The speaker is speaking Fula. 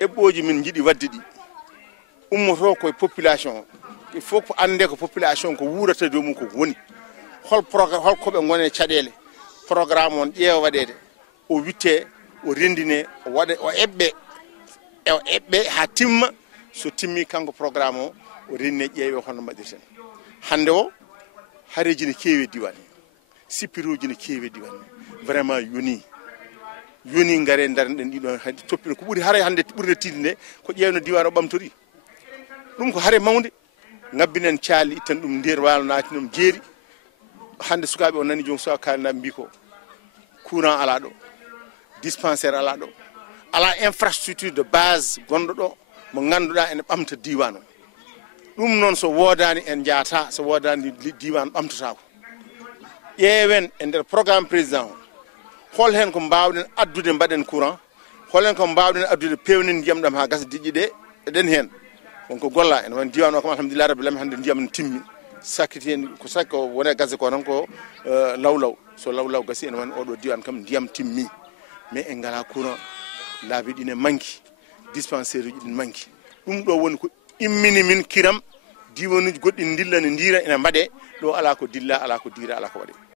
eɓɓoji min jiɗi wadde ɗi ummoto koye population il faut ko ande ko population ko wurata dow mum ko woni hol programme hol koɓe gone caɗele programme on ƴeewa waɗede o witte o rendine o waɗa o eɓɓe ha timma so timmi kanko programme o renne ƴeewe hono mbaɗirten hande o hareji ne keewi diwan sippiroji ne keewi diwan vraiment yoni ngare darden ɗiɗon hande toppino ko ɓuri hare hande ɓurde tidde nde ko ƴeewno diwan o ɓamtori ɗum ko hare mawde ngabbinen caali itten ɗum nder walo naati ɗum jeeri hande sukaɓe o nani joni suka kalinaɓe mbi ko courant ala ɗo dispensaire ala ɗo ala infrastructure de base gonɗo ɗo mo ganduɗa ene ɓamta diwan o ɗum noon so wodani en jaata so wodani diwan ɓamtatako ƴeewen e nder programme président o hol hen ko mbawɗen addude mbaɗen courant hol hen ko mbawɗen addude pewnen ndiyam ɗam ha gasa diƴƴi ɗe eɗen hen wonko golla en won diwan o kam alhamdulillah rabbil alamin hande ndiyam ne timmi sakkiti hen ko sakko wone gase ko tan ko lawlaw so lawlaw gasi en woni oɗo diwan kam ndiyam timmi mais en ngala courant laabi ɗine manki dispensaire uji ɗin manki ɗum ɗo woni ko immini min kiram diwanuji goɗɗi dilla ne ndira ene mbaɗe ɗo ala ko dilla ala ko dira ala ko waɗe